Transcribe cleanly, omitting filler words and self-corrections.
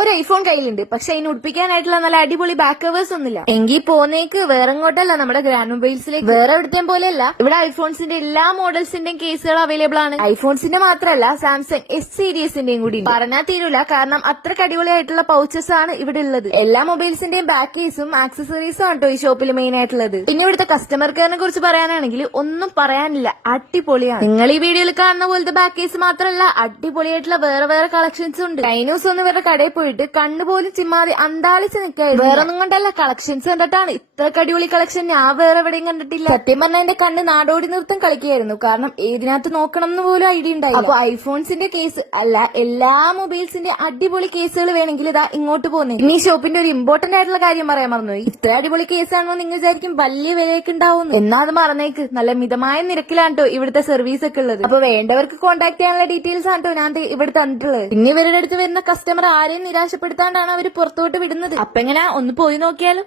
ഒരു ഐഫോൺ കയ്യിലുണ്ട്, പക്ഷെ അതിന് ഉടുപ്പിക്കാനായിട്ടുള്ള നല്ല അടിപൊളി ബാക്ക് കവേഴ്സ് ഒന്നുമില്ല. എങ്കിൽ പോന്നേക്ക് വേറെ എങ്ങോട്ടല്ല, നമ്മുടെ ഗ്രാൻഡ് മൊബൈൽസിലേക്ക്. വേറെ എവിടത്തെയും പോലെയല്ല, ഇവിടെ ഐഫോൺസിന്റെ എല്ലാ മോഡൽസിന്റെയും കേസുകൾ അവൈലബിൾ ആണ്. ഐഫോൺസിന്റെ മാത്രമല്ല, സാംസങ് എസ് സീരീസിന്റെയും കൂടി. പറഞ്ഞാൽ തീരൂല, കാരണം അത്രക്ക് അടിപൊളിയായിട്ടുള്ള പൗച്ചസ് ആണ് ഇവിടെ ഉള്ളത്. എല്ലാ മൊബൈൽസിന്റെയും ബാക്ക് കേസും ആക്സസറീസും ആണ് കേട്ടോ ഈ ഷോപ്പിൽ മെയിൻ ആയിട്ടുള്ളത്. പിന്നെ ഇവിടുത്തെ കസ്റ്റമർ കെയറിനെ കുറിച്ച് പറയാനാണെങ്കിൽ ഒന്നും പറയാനില്ല, അടിപൊളിയാണ്. നിങ്ങൾ ഈ വീഡിയോയിൽ കാണുന്ന പോലത്തെ ബാക്ക് കേസ് മാത്രമല്ല, അടിപൊളിയായിട്ടുള്ള വേറെ വേറെ കളക്ഷൻസ് ഉണ്ട്. കഴിഞ്ഞ ദിവസം ഒന്ന് ഇവരുടെ കടയിൽ പോയിട്ട് കണ്ണുപോലും ചിമ്മാതി അന്താളിച്ച് നിൽക്കായിരുന്നു. വേറെ ഒന്നും കൊണ്ടല്ല, കളക്ഷൻസ് കണ്ടിട്ടാണ്. ഇത്രക്ക് അടിപൊളി കളക്ഷൻ ഞാൻ വേറെ എവിടെയും കണ്ടിട്ടില്ല. സത്യം പറഞ്ഞാൽ എന്റെ കണ്ണ് നാടോടി നൃത്തം കളിക്കുകയായിരുന്നു, കാരണം ഏതിനകത്ത് നോക്കണം എന്ന് പോലും ഐഡിയ ഉണ്ടായില്ല. അപ്പൊ ഐഫോൺസിന്റെ കേസ് അല്ല, എല്ലാ മൊബൈൽസിന്റെ അടിപൊളി കേസുകൾ വേണമെങ്കിൽ ഇതാ ഇങ്ങോട്ട് പോകുന്നേ. ഇനി ഈ ഷോപ്പിന്റെ ഒരു ഇമ്പോർട്ടന്റ് ആയിട്ടുള്ള കാര്യം പറയാൻ മറന്നുപോയി. ഇത്ര അടിപൊളി കേസാണോ നിങ്ങൾ വിചാരിക്കും വലിയ വിലയൊക്കെ ഉണ്ടാവും. എന്നാ അത് മറന്നേക്ക്, നല്ല മിതമായ നിരക്കിലാണ് കേട്ടോ ഇവിടുത്തെ സർവീസ് ഒക്കെ ഉള്ളത്. അപ്പൊ വേണ്ടവർക്ക് കോൺടാക്ട് ചെയ്യാനുള്ള ഡീറ്റെയിൽസ് ആണ് കേട്ടോ ഞാൻ ഇവിടെ തന്നിട്ടുള്ളത്. പിന്നെ ഇവരുടെ അടുത്ത് വരുന്ന കസ്റ്റമർ ആരെയും നിരാശപ്പെടുത്താണ്ടാണ് അവർ പുറത്തോട്ട് വിടുന്നത്. അപ്പൊ എങ്ങനെ ഒന്ന് പോയി നോക്കിയാലും.